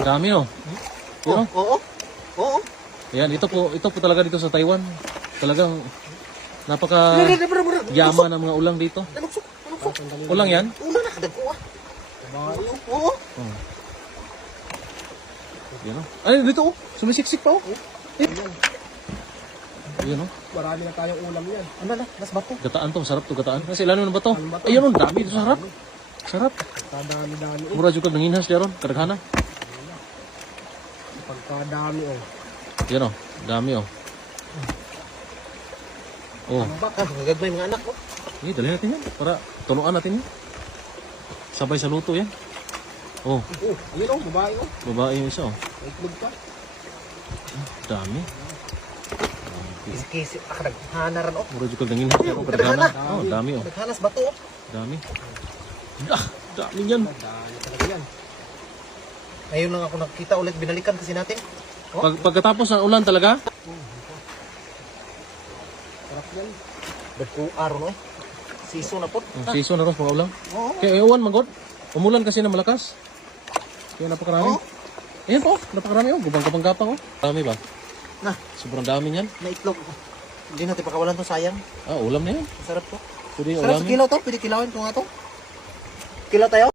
Dami oh. Yun, oh. Oo. Oo. Ayan, ito po talaga dito sa Taiwan. Talagang napaka yaman ng mga ulang dito. Ulang yan? Ulang na kadag ko ah. Oo. Oh. Yan oh. Ay, dito oh. Sumisiksik pa oh. Yan oh. Marami na tayong ulam yan. Ano na? Mas bato. Gataan to, sarap to gataan. Kasi lalo na ba to? Ayun oh, dami dito sarap. Sarap. Kadami-dami. Mura juga nanginhas diaron, kadaghana. Pagkadami oh. Yan oh, dami oh. Oh, Ang baka, gagagmay mga anak ko. dalhin natin yan para tunuan natin yan. Sabay sa luto yan. Oh, Ayun oh, babae oh. babae yung isa oh. May itlog pa. Dami. Kisi-kisi. Naghahanan oh. Mura juga nanginhas diaron, kadaghana. Oh, dami oh. Naghanas bato oh. Dami. Ah, dami yan. Dami talaga yan. Ngayon lang ako nakita ulit, binalikan kasi natin. Oh. Pagkatapos ng ulan talaga, Sarap yan. Nagkuar no eh. Season na po. season na rin mga ulang. Oo. Kaya ewan magod. Umulan kasi na malakas. Kaya napakarami. Oo. Ayan po, napakarami oh. Gubang-gapang oh. Dami ba? Na, Sobrang dami yan. na itlog. Hindi natin pakawalan to, sayang. Ah, ulam na yan. Sarap to. Pwede Sarap sa ulamin. kilaw to. Pwede kilawin ko nga to. Kilaw tayo.